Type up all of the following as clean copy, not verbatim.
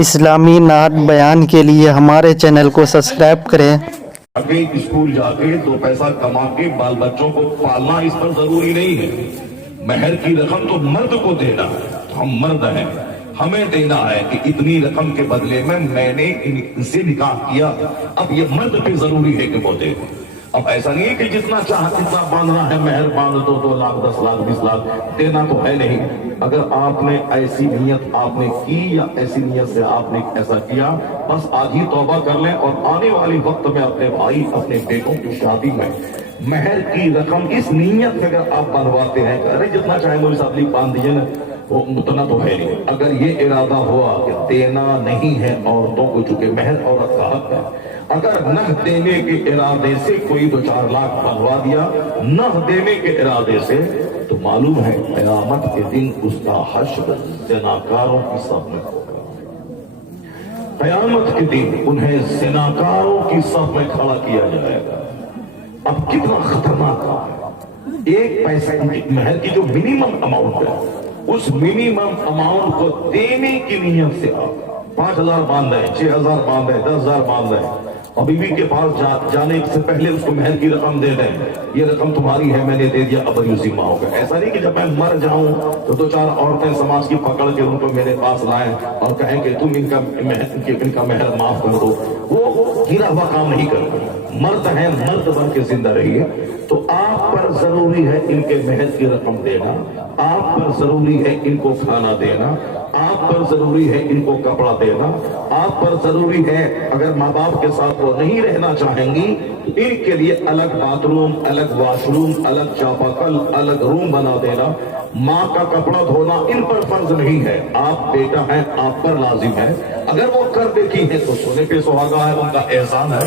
اسلامی نعت بیان کے لیے ہمارے چینل کو سبسکرائب کریں۔ ابھی اسکول جا کے دو پیسہ کما کے بال بچوں کو پالنا اس پر ضروری نہیں ہے۔ مہر کی رقم تو مرد کو دینا ہے، ہم مرد ہیں، ہمیں دینا ہے کہ اتنی رقم کے بدلے میں نے ان سے نکاح کیا، اب یہ مرد پہ ضروری ہے کہ وہ دے۔ اب ایسا نہیں ہے کہ جتنا چاہ اتنا باندھنا ہے، مہر باندھ دو 2 لاکھ 10 لاکھ 20 لاکھ دینا تو ہے نہیں۔ اگر آپ نے ایسی نیت آپ نے کی یا ایسی نیت سے آپ نے ایسا کیا، بس آج ہی توبہ کر لیں اور آنے والی وقت میں اپنے بھائی اپنے بیٹوں کی شادی میں مہر کی رقم اس نیت سے اگر آپ بنواتے ہیں کہ ارے جتنا چاہے مجھے ساتھ باندھ دیجیے نا، وہ اتنا تو ہے نہیں۔ اگر یہ ارادہ ہوا کہ دینا نہیں ہے عورتوں کو، چونکہ مہر عورت کا حق ہے، اگر نہ دینے کے ارادے سے کوئی 2-4 لاکھ بنوا دیا، نہ دینے کے ارادے سے، تو معلوم ہے قیامت کے دن اس کا حشر زناکاروں کی صف میں ہوگا۔ قیامت کے دن انہیں زناکاروں کی صف میں کھڑا کیا جائے گا۔ اب کتنا خطرناک ہے! ایک پیسے مہر کی جو منیمم اماؤنٹ ہے، اس منیمم اماؤنٹ کو دینے کی نیت سے آپ 5,000 باندھ دیں، 6,000 باندھ دیں، 10,000 باندھ دیں، اور بیوی کے پاس جانے سے پہلے اس کو مہر کی رقم دے دیں، یہ رقم تمہاری ہے، میں نے دے دیا، اب یہ ذمہ ہوگا۔ ایسا نہیں کہ جب میں مر جاؤں تو 2-4 عورتیں سماج کی پکڑ کے ان کو میرے پاس لائیں اور کہیں کہ تم ان کا مہر معاف کر دو۔ وہ گرا ہوا کام نہیں کرتا۔ مرد ہیں، مرد بن کے زندہ رہیے۔ تو آپ پر ضروری ہے ان کے مہر کی رقم دینا، آپ پر ضروری ہے ان کو کھانا دینا، آپ پر ضروری ہے ان کو کپڑا دینا، آپ پر ضروری ہے اگر ماں باپ کے ساتھ وہ نہیں رہنا چاہیں گی تو ان کے لیے الگ باتھ روم، الگ واش روم، الگ چاپاکل، الگ روم بنا دینا۔ ماں کا کپڑا دھونا ان پر فرض نہیں ہے، آپ بیٹا ہیں، آپ پر لازم ہے۔ اگر وہ کر دیتی ہے تو سونے پہ سہاگا ہے، ان کا احسان ہے۔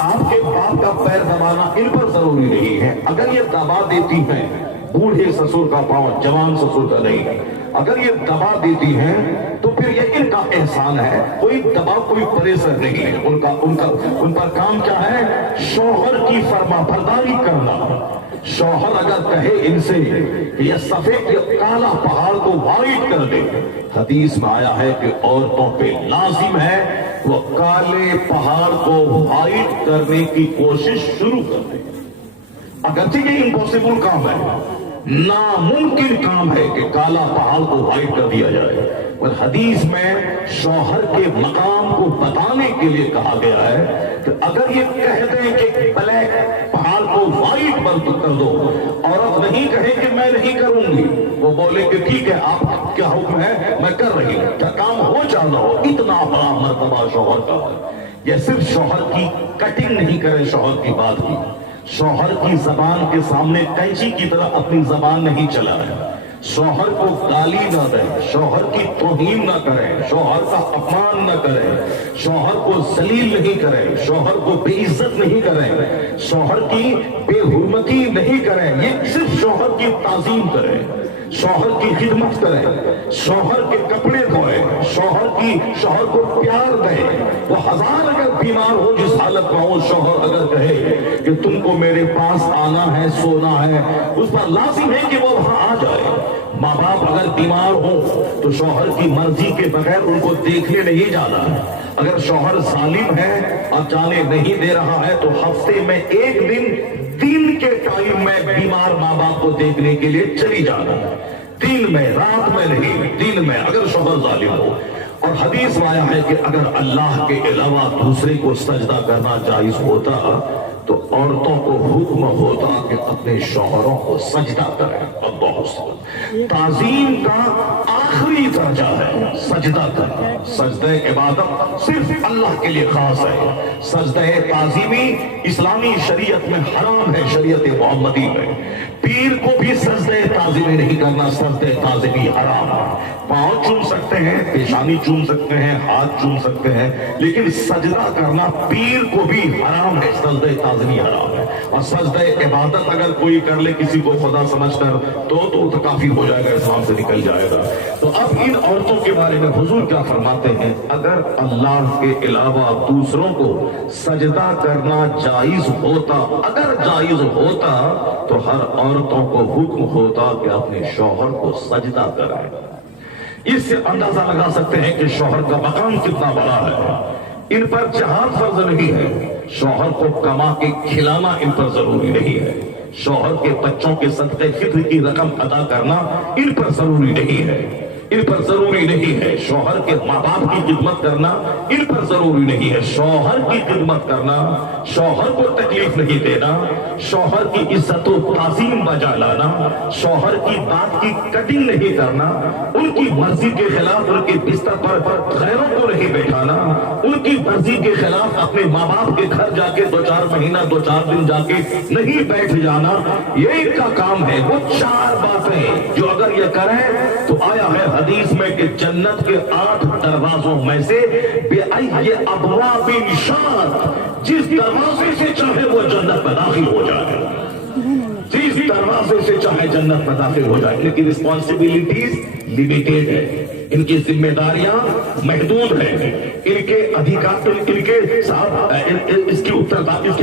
آپ کے باپ کا پیر دبانا ان پر ضروری نہیں ہے۔ اگر یہ دبا دیتی ہیں، بوڑھے سسر کا پاؤں جوان سسر کا نہیں ہے، اگر یہ دبا دیتی ہیں تو پھر یہ ان کا احسان ہے۔ کوئی دباؤ، کوئی پریشر نہیں ہے۔ ان پر کام کیا ہے؟ شوہر کی فرما برداری کرنا۔ شوہر اگر کہے ان سے کہ یہ سفید کالا پہاڑ کو وائٹ کر دے، حدیث میں آیا ہے کہ عورتوں پہ لازم ہے وہ کالے پہاڑ کو وائٹ کرنے کی کوشش شروع کر دے۔ اگرچہ یہ امپوسیبل کام ہے، ناممکن کام ہے کہ کالا پہاڑ کو وائٹ کر دیا جائے، اور حدیث میں شوہر کے مقام کو بتانے کے لیے کہا گیا ہے کہ اگر یہ کہہ دیں کہ بلیک پہاڑ کو وائٹ کر دو، عورت نہیں کہے کہ میں نہیں کروں گی، وہ بولے کہ ٹھیک ہے، آپ کیا حکم ہے، میں کر رہی ہوں، کیا کام ہو جانا ہو۔ اتنا بڑا مرتبہ شوہر کا ہے۔ یہ صرف شوہر کی کٹنگ نہیں کرے، شوہر کی بات کی، شوہر کی زبان کے سامنے کینچی کی طرح اپنی زبان نہیں چلائے، شوہر کو گالی نہ دیں، شوہر کی توہین نہ کریں، شوہر کا اپمان نہ کریں، شوہر کو ذلیل نہیں کریں، شوہر کو بے عزت نہیں کریں، شوہر کی بے حرمتی نہیں کریں، یہ صرف شوہر کی تعظیم کریں، شوہر کی خدمت کریں، شوہر کے کپڑے دھوئیں، شوہر کو پیار دیں۔ وہ ہزار اگر بیمار ہو، جس حالت میں ہو، شوہر اگر کہے کہ تم کو میرے پاس آنا ہے، سونا ہے، اس پر لازم ہے کہ وہ وہاں آ جائے۔ ماں باپ اگر بیمار ہو تو شوہر کی مرضی کے بغیر ان کو دیکھنے نہیں جانا ہے۔ اگر شوہر ظالم ہے اور جانے نہیں دے رہا ہے تو ہفتے میں 1 دن کے ٹائم میں بیمار ماں باپ کو دیکھنے کے لیے چلی جانا ہے، دن میں، رات میں نہیں، دن میں، اگر شوہر ظالم ہو۔ اور حدیث میں آیا ہے کہ اگر اللہ کے علاوہ دوسرے کو سجدہ کرنا جائز ہوتا تو عورتوں کو حکم ہوتا کہ اپنے شوہروں کو سجدہ کریں۔ اللہ تعظیم کا آخری درجہ ہے سجدہ کرنا۔ سجدہ عبادت صرف اللہ کے لیے خاص ہے۔ سجدہ تعظیمی اسلامی شریعت میں حرام ہے، شریعت محمدی میں۔ پیر کو بھی سجدہ تعظیمی نہیں کرنا، سجدہ تعظیمی حرام ہے۔ پاؤں چوم سکتے ہیں، پیشانی چوم سکتے ہیں، ہاتھ چوم سکتے ہیں، لیکن سجدہ کرنا پیر کو بھی حرام ہے، سجدہ تعظیمی حرام ہے۔ اور سجدہ عبادت اگر کوئی کر لے کسی کو خدا سمجھ کر تو کافی ہو جائے گا، اسلام سے نکل جائے گا۔ تو اب ان عورتوں کے بارے میں حضور کیا فرماتے ہیں؟ اگر اللہ کے علاوہ دوسروں کو سجدہ کرنا جائز ہوتا، اگر جائز ہوتا تو ہر عورتوں کو حکم ہوتا کہ اپنے شوہر کو سجدہ کریں۔ اس سے اندازہ لگا سکتے ہیں کہ شوہر کا مقام کتنا بڑا ہے۔ ان پر جہاد فرض نہیں ہے، شوہر کو کما کے کھلانا ان پر ضروری نہیں ہے، شوہر کے بچوں کے صدقے فطر کی رقم ادا کرنا ان پر ضروری نہیں ہے، ان پر ضروری نہیں ہے، شوہر کے ماں باپ کی خدمت کرنا ان پر ضروری نہیں ہے، شوہر کی خدمت کرنا، شوہر کو تکلیف نہیں دینا، شوہر کی عزت و تعظیم بجا لانا، شوہر کی بات کی کٹنگ نہیں کرنا، ان کی مرضی کے خلاف ان کے بستر پر غیروں کو نہیں بیٹھانا، ان کی مرضی کے خلاف اپنے ماں باپ کے گھر جا کے 2-4 مہینہ 2-4 دن جا کے نہیں بیٹھ جانا، یہ ان کا کام ہے۔ وہ 4 باتیں جو اگر یہ کریں تو آیا ہے حدیث میں کہ جنت کے 8 دروازوں میں سے بِأَيِّ أَبْوَابٍ شَاءَ، جس دروازے سے چاہے وہ جنت میں داخل ہو جائے، جس دروازے سے چاہے جنت میں داخل ہو جائے۔ ان کی رسپانسبلٹیز لیمیٹیڈ ہے، ان کی ذمہ داریاں محدود ہیں، ان کے ادھیکار، ان کے اس کی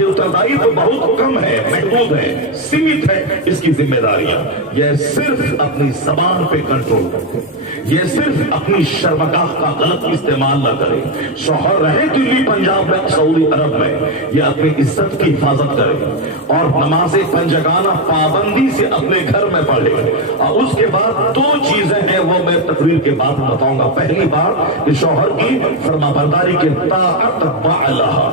اترداری تو بہت کم ہے، محدود ہے، سیمت ہے اس کی ذمہ داریاں۔ یہ صرف اپنی زبان پہ کنٹرول کرے، یہ صرف اپنی شرمگاہ کا غلط استعمال نہ کرے۔ شوہر رہے دلی، پنجاب میں، سعودی عرب میں، یہ اپنی عزت کی حفاظت کرے اور نماز پنجگانہ پابندی سے اپنے گھر میں پڑھے۔ اور اس کے بعد 2 چیزیں ہیں وہ میں تقریر کے بعد بتاؤں گا۔ پہلی بات کہ شوہر کی فرما برداری کے طاعت بعلہا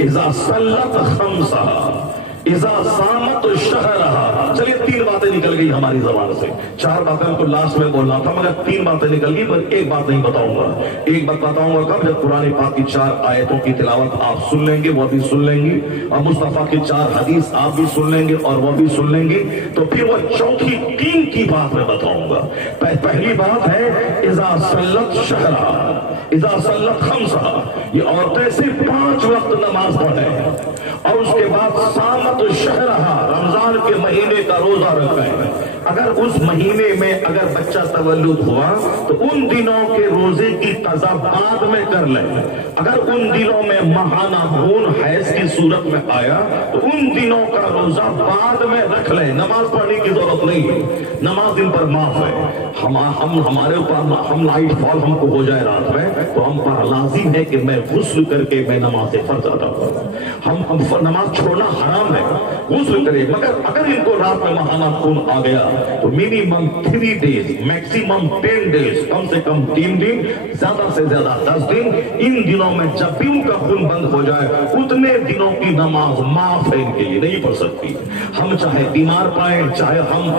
اذا صلت خمسہا اذا صامت شہرہا۔ چلیے 3 باتیں نکل گئی ہماری زبان سے، 4 باتیں کو لاسٹ میں بولنا تھا مگر 3 باتیں نکل گئی، پر ایک بات نہیں بتاؤں گا۔ ایک بات بتاؤں گا کب؟ جب قرآن پاک کی 4 آیتوں کی تلاوت آپ سن لیں گے، وہ بھی سن لیں گے، اور مصطفیٰ کی 4 حدیث آپ بھی سن لیں گے اور وہ بھی سن لیں گے، تو پھر وہ چوتھی کی بات میں بتاؤں گا۔ پہلی بات ہے اذا صلت شہرہا اذا صلت خمسہا، یہ عورتیں صرف 5 وقت نماز پڑھیں اور اس کے بعد صامت شہرہا، رمضان کے مہینے کا روزہ رکھیں۔ اگر اس مہینے میں اگر بچہ تولد ہوا تو ان دنوں کے روزے کی قضا بعد میں کر لیں۔ اگر ان دنوں میں ماہانہ خون حیض کی صورت میں آیا تو ان دنوں کا روزہ بعد میں رکھ لیں، نماز پڑھنے کی ضرورت نہیں ہے، نماز ان پر معاف ہے۔ ہمارے اوپر ہم لائٹ فال ہم کو ہو جائے رات میں تو ہم پر لازم ہے کہ میں غسل کر کے میں نماز فرض ادا کروں۔ ہم نماز چھوڑنا حرام ہے، غسل کرے، مگر اگر ان کو رات میں ماہانہ خون آ گیا تو منیمم 3 days، میکسیمم 10 days، کم سے کم 3 دن، زیادہ سے زیادہ 10 دن، ان دنوں میں جب بھی ان کا خون بند ہو جائے اتنے دنوں کی نماز معاف ہے، ان کے لیے نہیں پڑھ سکتی۔ ہم چاہے بیمار پائیں، چاہے ہم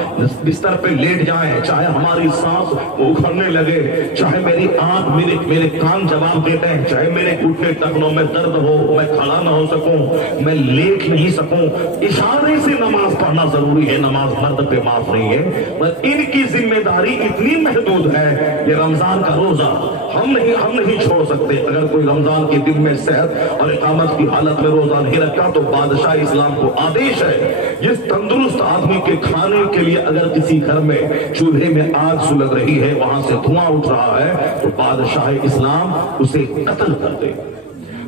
بستر پہ لیٹ جائیں، چاہے ہماری سانس اکھڑنے لگے، چاہے میری آنکھ میرے کان جواب دیتے ہیں، چاہے میرے گھٹنے ٹخنوں میں درد ہو، میں کھڑا نہ ہو سکوں، میں لیٹ نہیں سکوں، اشارے سے نماز پڑھنا ضروری ہے، نماز مرد پہ معاف نہیں ہے۔ بس ان کی ذمہ داری اتنی محدود ہے، یہ رمضان کا روزہ ہم نہیں چھوڑ سکتے۔ اگر کوئی رمضان کے دن میں صحت اور اقامت کی حالت میں روزہ نہیں رکھا تو بادشاہ اسلام کو آدیش ہے، جس تندرست آدمی کے کھانے کے لیے اگر کسی گھر میں چولہے میں آگ سلگ رہی ہے، وہاں سے دھواں اٹھ رہا ہے تو بادشاہ اسلام اسے قتل کر دے،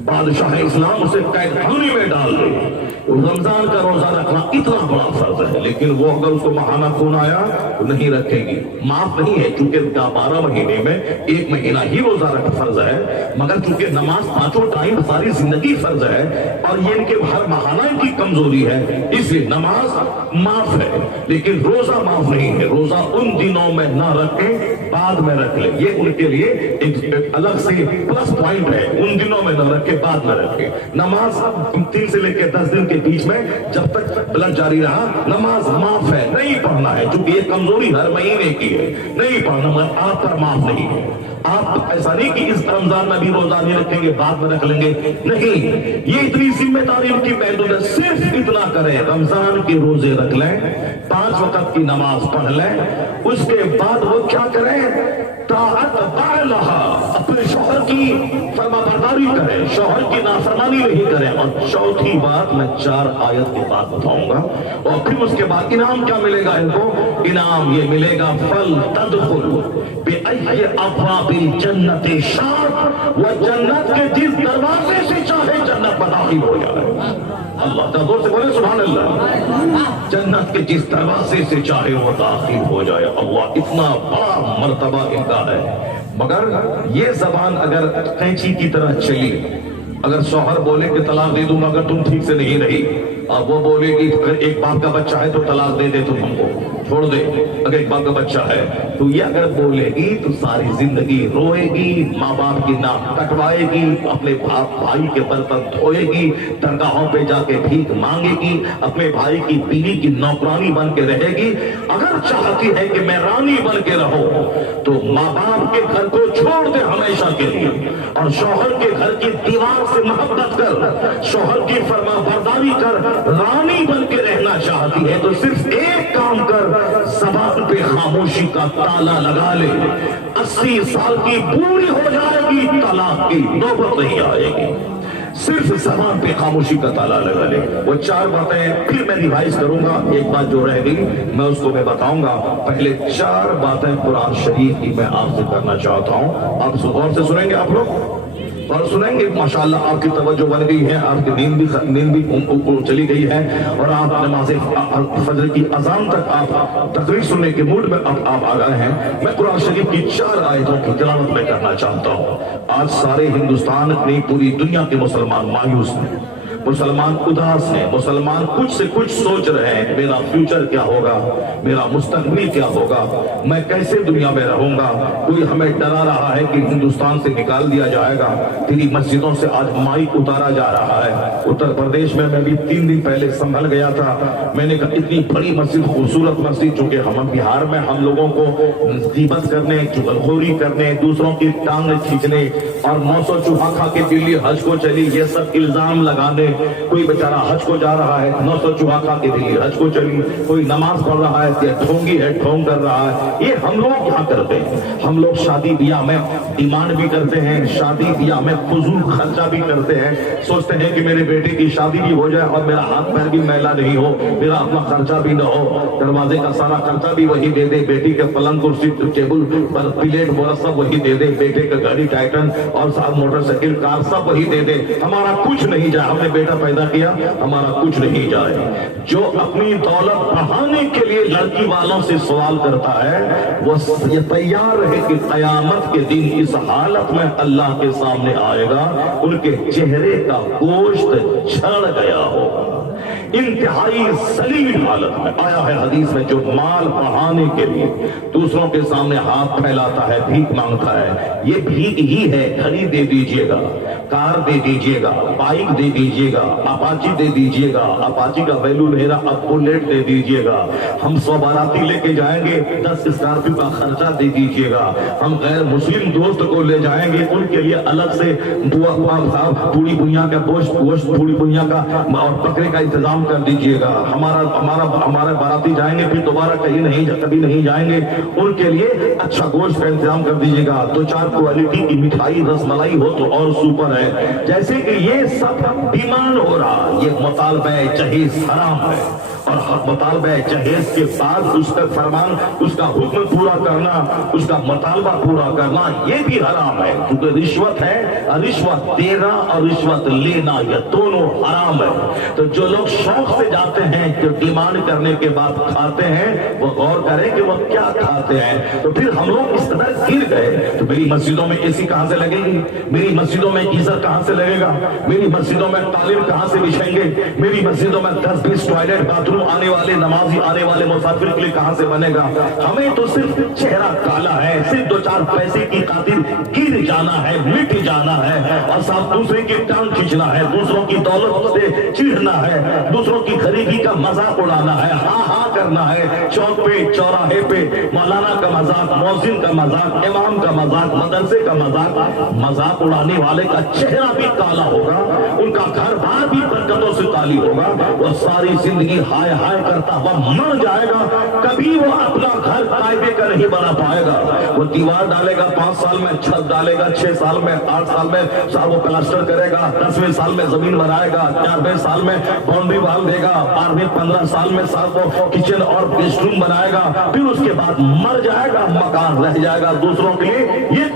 بادشاہ اسلام اسے قید خانے میں ڈال دے۔ رمضان کا روزہ رکھنا اتنا بڑا فرض ہے، لیکن وہ اگر اس کو ماہانہ خون آیا تو نہیں رکھے گی، معاف نہیں ہے، چونکہ 12 مہینے میں 1 مہینہ ہی روزہ رکھ فرض ہے، مگر چونکہ نماز 5 ٹائم ساری زندگی فرض ہے اور یہ ان کے ہر ماہانہ ان کی کمزوری ہے، اس لیے نماز معاف ہے لیکن روزہ معاف نہیں ہے۔ روزہ ان دنوں میں نہ رکھیں، بعد میں رکھ لیں، یہ ان کے لیے ایک الگ سے پلس پوائنٹ ہے، ان دنوں میں نہ رکھے، بعد میں رکھے۔ نماز 3 سے لے کے 10 دن کے بیچ میں جب تک بلڈ جاری رہا نماز معاف ہے، نہیں پڑھنا ہے، چونکہ یہ کمزوری ہر مہینے کی ہے، نہیں پڑھنا، مگر آپ پر معاف نہیں ہے۔ آپ ایسا نہیں کہ اس رمضان میں بھی روزہ نہیں رکھیں گے بعد میں رکھ لیں گے، نہیں، یہ اتنی ذمہ داری ان کی محدود ہے، صرف اتنا کریں رمضان کے روزے رکھ لیں، 5 وقت کی نماز پڑھ لیں، اس کے بعد وہ کیا کریں؟ طاعت بعلہا، اپنے شوہر کی فرما برداری کریں، شوہر کی نافرمانی نہیں کریں۔ اور چوتھی بات میں 4 آیت کی بات بتاؤں گا اور پھر اس کے بعد انعام کیا ملے گا ان کو؟ انعام یہ ملے گا فَلْتَدْخُلُ بِأَيِّ أَبْوَابِ الْجَنَّةِ شَاءَ، وہ جنت کے جس دروازے سے چاہے جنت میں داخل ہو جائے۔ اللہ, زور سے بولے سبحان اللہ. جنت کے جس دروازے سے چاہے وہ داخل ہو جائے. اللہ اتنا بڑا مرتبہ ان کا ہے. مگر یہ زبان اگر قینچی کی طرح چلی, اگر شوہر بولے کہ طلاق دے دوں اگر تم ٹھیک سے نہیں رہی, اور وہ بولے کہ اگر ایک باپ کا بچہ ہے تو طلاق دے دے تم ہم کو, چھوڑ دے, اگر ایک باپ کا بچہ ہے تو یہ اگر بولے گی تو ساری زندگی روئے گی, ماں باپ کی ناک کٹوائے گی, اپنے بھائی کے برتن دھوئے گی, درگاہوں پہ جا کے بھیک مانگے گی, اپنے بھائی کی بیوی کی نوکرانی بن کے رہے گی. اگر چاہتی ہے کہ میں رانی بن کے رہوں تو ماں باپ کے گھر کو چھوڑ دے ہمیشہ کے لیے, اور شوہر کے گھر کی دیوار سے محبت کر, شوہر کی فرما برداری کر, رانی بن کے رہنا چاہتی ہے تو صرف ایک کام کر, زبان پہ خاموشی کا تالا لگا لے. 80 سال کی بوڑھی ہو جائے گی, طلاق کی نوبت نہیں آئے گی. صرف زبان پہ خاموشی کا تالا لگا لے. وہ 4 باتیں پھر میں ریوائز کروں گا, ایک بات جو رہ گئی میں اس کو میں بتاؤں گا. پہلے 4 باتیں قرآن شریف کی میں آپ سے کرنا چاہتا ہوں. آپ غور سے سنیں گے, آپ لوگ اور سنیں گے. ماشاءاللہ آپ کی توجہ بن گئی ہے, آپ کی نیند بھی چلی گئی ہے, اور آپ نماز فجر کی اذان تک آپ تقریر سننے کے موڈ میں آپ آ گئے ہیں. میں قرآن شریف کی 4 آیتوں کی تلاوت میں کرنا چاہتا ہوں. آج سارے ہندوستان میں, پوری دنیا کے مسلمان مایوس ہیں, مسلمان اداس ہیں, مسلمان کچھ سے کچھ سوچ رہے ہیں, میرا فیوچر کیا ہوگا, میرا مستقبل کیا ہوگا, میں کیسے دنیا میں رہوں گا. کوئی ہمیں ڈرا رہا ہے کہ ہندوستان سے نکال دیا جائے گا, تیری مسجدوں سے آج مائک اتارا جا رہا ہے. اتر پردیش میں بھی 3 دن پہلے سنبھل گیا تھا. میں نے کہا اتنی بڑی مسجد, خوبصورت مسجد, چونکہ ہم بہار میں ہم لوگوں کو غیبت کرنے, چغلخوری کرنے, دوسروں کی ٹانگ کھینچنے اور 900 چوہا کھا کے دلی حج کو چلی, یہ سب الزام لگانے. کوئی بیچارہ حج کو جا رہا ہے, 900 چوہا کھا کے دلی حج کو چلی, کوئی نماز پڑھ رہا ہے, یہ ڈھونگی ہے ڈھونگ کر رہا ہے. یہ ہم لوگ یہاں کرتے ہیں. ہم لوگ شادی بیاہ میں ڈیمانڈ بھی کرتے ہیں, شادی بیاہ میں فضول خرچہ بھی کرتے ہیں. سوچتے ہیں کہ میرے بیٹے کی شادی بھی ہو جائے اور میرا ہاتھ پیر بھی میلا نہیں ہو, میرا اپنا خرچہ بھی نہ ہو, دروازے کا سارا خرچہ بھی وہی دے دے, بیٹی کے پلنگ کرسی ٹیبل پر پلیٹ بورا سب وہی دے دے, بیٹے کا گاڑی ٹائٹن اور ساتھ موٹر سائیکل کار سب وہی دے دے. ہمارا کچھ نہیں جائے. ہم نے بیٹا پیدا کیا, ہمارا کچھ نہیں جائے. جو اپنی دولت بڑھانے کے لیے لڑکی والوں سے سوال کرتا ہے وہ یہ تیار ہے کہ قیامت کے دن اس حالت میں اللہ کے سامنے آئے گا, ان کے چہرے کا گوشت جھڑ گیا ہوگا, انتہائی ذلیل حالت میں. آیا ہے حدیث میں, جو مال بڑھانے کے لیے دوسروں کے سامنے ہاتھ پھیلاتا ہے, بھیک مانگتا ہے, یہ بھیک ہی ہے. گھڑی دے دیجئے گا, کار دے دیجئے گا, بائک دے دیجئے گا, اپاچی دے دیجئے گا, اپاچی کا ویلو نہیں رہا, اب بلیٹ دے دیجئے گا. ہم 100 باراتی لے کے جائیں گے, 10 اسکارپیو کا خرچہ دے دیجئے گا. ہم غیر مسلم دوست کو لے جائیں گے, ان کے لیے الگ سے پوری دنیا کا گوشت پوری دنیا کا اور بکرے کا انتظام کر دیجئے گا. ہمارے باراتی جائیں گے, پھر دوبارہ کبھی نہیں جائیں گے, ان کے لیے اچھا گوشت کا انتظام کر دیجئے گا. 2-4 کوالٹی کی مٹھائی رس ملائی ہو تو اور سپر ہے. جیسے کہ یہ سب ڈیمانڈ ہو رہا. یہ مطالبہ جہیز حرام ہے, اور مطالبہ جہیز کے بعد اس کا فرمان, اس کا حکم پورا کرنا, اس کا مطالبہ پورا کرنا یہ بھی حرام ہے. کیونکہ رشوت ہے, رشوت دینا اور رشوت لینا یہ دونوں حرام ہے. تو جو لوگ شوق سے جاتے ہیں, جو ڈیمانڈ کرنے کے بعد کھاتے ہیں, وہ غور کریں کہ وہ کیا کھاتے ہیں. تو پھر ہم لوگ اس طرح گر گئے. تو میری مسجدوں میں اے سی کہاں سے لگے گی, میری مسجدوں میں گیزر کہاں سے لگے گا, میری مسجدوں میں تعلیم کہاں سے بچھائیں گے, میری مسجدوں میں 10-20 ٹوائلٹ باتھ روم آنے والے نمازی آنے والے مسافر کے لیے کہاں سے بنے گا. ہمیں تو صرف چہرہ کالا ہے, صرف 2-4 پیسے کی خاطر گر جانا ہے, مٹ جانا ہے, اور صاحب دوسرے کی ٹانگ کھینچنا ہے, دوسروں کی دولت سے چڑھنا ہے, دوسروں کی غریبی کا مذاق اڑانا ہے, ہاں کرنا ہے. چوک پہ چوراہے پہ مولانا کا مذاق, مؤذن کا مذاق, امام کا مذاق, مدرسے کا مذاق اڑانے والے کا چہرہ بھی کالا ہوگا, ان کا گھر بار بھی برکتوں سے خالی ہوگا. وہ ساری زندگی ہائے ہائے کرتا وہ مر جائے گا, کبھی وہ اپنا گھر قاعدے کا نہیں بنا پائے گا. وہ دیوار ڈالے گا 5 سال میں, چھت ڈالے گا 6 سال میں, 8 سال میں صاحب وہ پلاسٹر کرے گا, 10ویں سال میں زمین بنائے گا, 4ویں سال میں باؤنڈری وال دے گا, 12ویں 15 سال میں صاحب وہ کچن اور بیڈ روم بنائے گا, پھر اس کے بعد مر جائے گا, مکان رہ جائے گا دوسروں کے لیے. یہ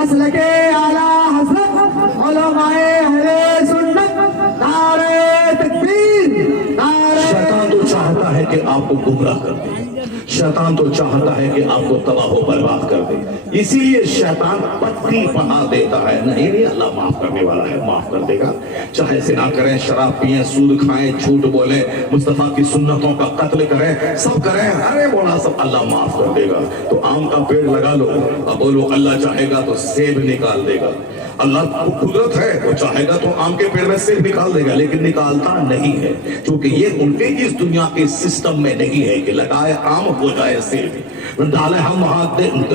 مسلک اعلیٰ حضرت علماء اہل سنت، نعرہ تکبیر، شیطان تو چاہتا ہے کہ آپ کو گمراہ کر دے، شیطان تو چاہتا ہے کہ آپ کو تباہ و برباد کر دے، اسی لیے شیطان پٹی پڑھا دیتا ہے، نہیں اللہ معاف کرنے والا ہے، معاف کر دے گا، چاہے زنا کریں، شراب پئیں، سود کھائیں، جھوٹ بولیں، مصطفیٰ کی سنتوں کا قتل کریں، سب کریں، ارے بولا سب اللہ معاف کر دے گا۔ تو آم کا پیڑ لگا لو، اب بولو اللہ چاہے گا تو سیب نکال دے گا، اللہ کو قدرت ہے، وہ چاہے گا تو آم کے پیڑ میں سیب نکال دے گا، لیکن نکالتا نہیں ہے، کیونکہ یہ ان کے اس دنیا کے سسٹم میں نہیں ہے کہ لگائے آم ہو جائے سیب، ڈالے ہم وہاں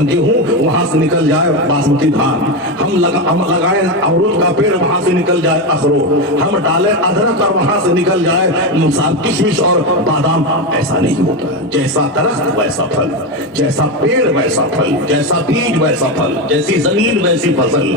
گیہوں وہاں سے نکل جائے باسمتی دھان، ہم لگائے امرود کا پیڑ وہاں سے نکل جائے اخروٹ، ہم ڈالے ادرک اور وہاں سے نکل جائے کشمش اور بادام، ایسا نہیں ہوتا ہے، جیسا درخت ویسا پھل، جیسا پیڑ ویسا پھل، جیسا بیج ویسا پھل، جیسی زمین ویسی فصل،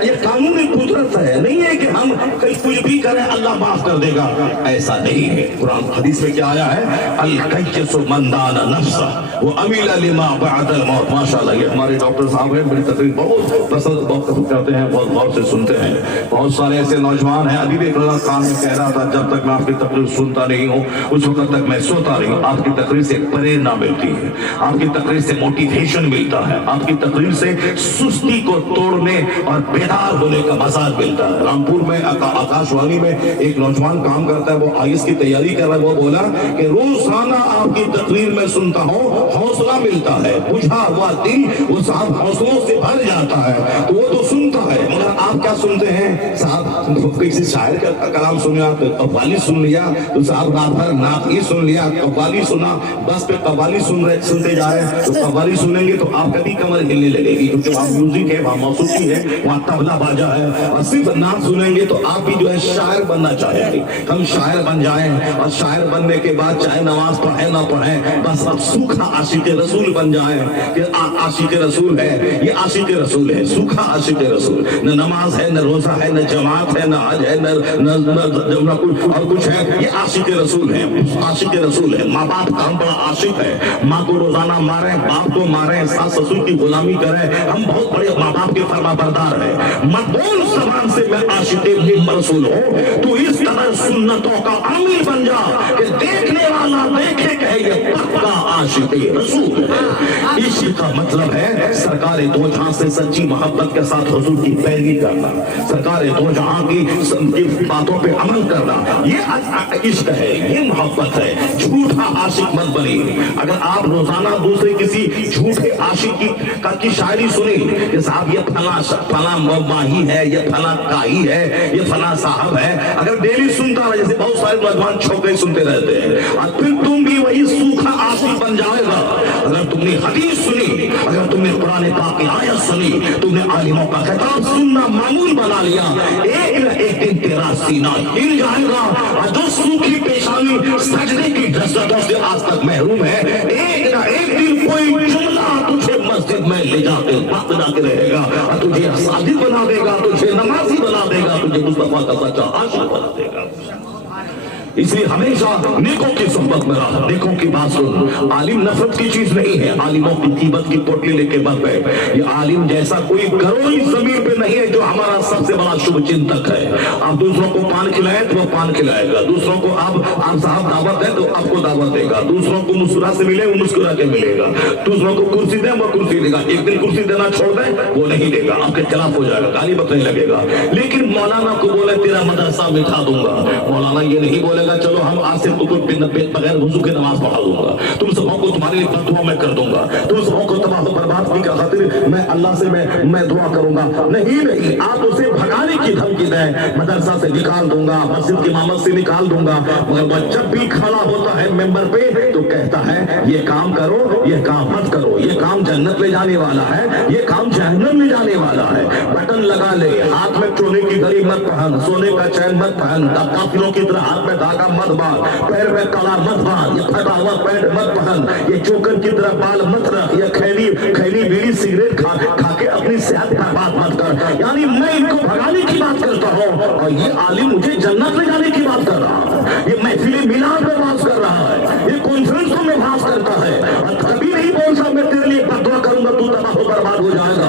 یہ قانونی قدرت ہے، نہیں ہے کہ ہم کچھ بھی کریں اللہ معاف کر دے گا، ایسا نہیں ہے۔ قرآن حدیث میں کیا آیا ہے؟ الکیس من دان نفسہ وعمل لما بعد الموت۔ ماشاءاللہ یہ ہمارے ڈاکٹر صاحب ہیں، میری تقریر بہت پسند کرتے ہیں، بہت غور سے سنتے ہیں، بہت سارے ایسے نوجوان ہیں، ابھی بھی ایک کان میں کہہ رہا تھا جب تک میں آپ کی تقریر سنتا نہیں ہوں اس وقت تک میں سوتا نہیں ہوں۔ آپ کی تقریر سے پریرنا ملتی ہے، آپ کی تقریر سے موٹیویشن ملتا ہے، آپ کی تقریر سے سستی کو توڑنے اور بیدار ہونے کا مزاج ملتا ہے۔ رامپور میں آکاش وانی میں ایک نوجوان کام کرتا ہے، وہ آئیس کی تیاری کر رہا ہے، وہ بولا کہ روزانہ آپ کی تقریر میں سنتا ہوں، حوصلہ ملتا ہے، بجھا ہوا دل وہ صاحب حوصلوں سے بھر جاتا ہے، تو وہ تو سنتا ہے، مگر آپ کیا سنتے ہیں صاحب؟ کسی شاعر کا کلام سنیا تو قوالی سن لیا، تو صاحب رات بھر نعت ہی سن لیا، قوالی سنا، بس پہ قوالی سنتے جا رہے ہیں، تو قوالی سنیں گے تو آپ کا بھی کمر ہلنے لگے گی، کیونکہ وہاں میوزک ہے، وہاں موسیقی ہے، وہاں طبلہ باجا ہے، اور صرف نعت سنیں گے تو آپ بھی جو ہے شاعر بننا چاہیں گے، ہم شاعر بن جائیں، اور شاعر بننے کے بعد چاہے نماز پڑھیں نہ پڑھیں، بس اب سوکھا عاشق رسول بن جائیں کہ عاشق رسول ہے، یہ عاشق رسول ہے، سوکھا عاشق رسول، نہ نماز ہے، نہ روزہ ہے، نہ جماعت ہے، نہ حج ہے، نہ اور کچھ ہے، یہ عاشق رسول ہے، عاشق رسول ہے۔ ماں باپ کا ہم بڑا عاشق ہے، ماں کو روزانہ ماریں، باپ کو ماریں، ساس سسر کی غلامی کریں، ہم بہت بڑے ماں باپ کے فرما بردار ہیں، مقبول زبان سے میں عاشق رسول ہوں، تو اس طرح سنتوں کا عامل بن جا کہ دیکھنے والا دیکھے کہ یہ پکا عاشق رسول ہے۔ اسی کا مطلب ہے سرکار دو جہاں سے سچی محبت کے ساتھ حضور کی پیروی کرنا، سرکار دو جہاں کی باتوں پہ عمل کرنا، یہ عشق ہے، یہ محبت ہے، جھوٹا عاشق مت بنی۔ اگر آپ روزانہ دوسرے کسی جھوٹے عاشق کی شاعری سنی کہ صاحب یہ فلاں ماہی ہے، یہ فلاں کائی ہے، یہ فلاں صاحب ہے، اگر ڈیلی سنتا رہے، جیسے بہت سارے نوجوان چھوکے سنتے رہتے ہیں، اور پھر تم بھی وہی سوکھا عاشق بن جائے گا۔ اگر تم نے حدیث سنی، اگر تم نے قرآن پاک کی آیت سنی، تم نے عالموں کا خطاب سننا معمول بنا لیا، ایک نہ ایک دن تیرا سینہ ہل جائے گا، اور جو سوکھی پیشانی سجدے کی لذتوں سے آج تک محروم ہے، ایک نہ ایک دن کوئی جملہ تجھے مسجد میں لے جا کے وقت جا کے رہے گا، اور تجھے ساجد بنا دے گا، تجھے نمازی بنا دے گا، تجھے مصطفیٰ کا سچا عاشق بنا دے گا۔ اس لیے ہمیشہ نیکوں کی صحبت میں رہا، نیکوں کی بات سن۔ عالم نفرت کی چیز نہیں ہے، عالموں کی غیبت کی پوٹلی لے کے مت بیٹھ، یہ عالم جیسا کوئی کروڑی زمین پہ نہیں ہے جو ہمارا سب سے بڑا شبھ چنتک ہے۔ آپ دوسروں کو پان کھلائیں تو وہ پان کھلائے گا، دوسروں کو آپ صاحب دعوت دیں تو آپ کو دعوت دے گا، دوسروں کو مسکرا سے ملے وہ مسکرا کے ملے گا، دوسروں کو کرسی دیں وہ کرسی دے گا، ایک دن کرسی دینا چھوڑ دیں وہ نہیں دے گا، آپ کے خلاف ہو جائے گا، گالی بکنے لگے گا۔ لیکن مولانا کو بولے تیرا مدرسہ مٹھا دوں گا، مولانا یہ نہیں بولے گا چلو ہم آج سے بغیر وضو کے نماز پڑھا دوں گا، تم سبوں کو تمہارے لیے بددعا میں کر دوں گا، تم سبوں کو تباہ و برباد کی خاطر میں اللہ سے میں دعا کروں گا۔ نہیں، آپ اسے بھگانے کی دھمکی دیں، مدرسہ سے نکال دوں گا، مسجد کی امامت سے نکال دوں گا، مگر وہ جب بھی کھڑا ہوتا ہے ممبر پہ تو کہتا ہے یہ کام کرو، یہ کام مت کرو، یہ کام جنت لے جانے والا ہے، یہ کام جہنم لے جانے والا ہے۔ بٹن لگا لے، ہاتھ میں چونے کی گھڑی مت پہن، سونے کا چین مت پہن، کافروں کی طرح ہاتھ میں دھاگا مت باندھ، پیر میں کلا مت باندھ، یہ پھٹا ہوا پینٹ مت پہن، یہ چوکر کی طرح بال مت رکھ، یہ کھیلی بیڑی سگریٹ کھا کے اپنی صحت پر بات مت کر۔ یعنی میں ان کو بھگانے کی بات کرتا ہوں اور یہ عالم مجھے جنت لے جانے کی بات کر رہا ہے، یہ محفل میلاد میں بات کر رہا ہے، یہ کانفرنسوں میں بات کرتا ہے، اور کبھی نہیں بولتا میں تیرے لیے بددعا کروں گا تو تباہ و برباد ہو جائے گا،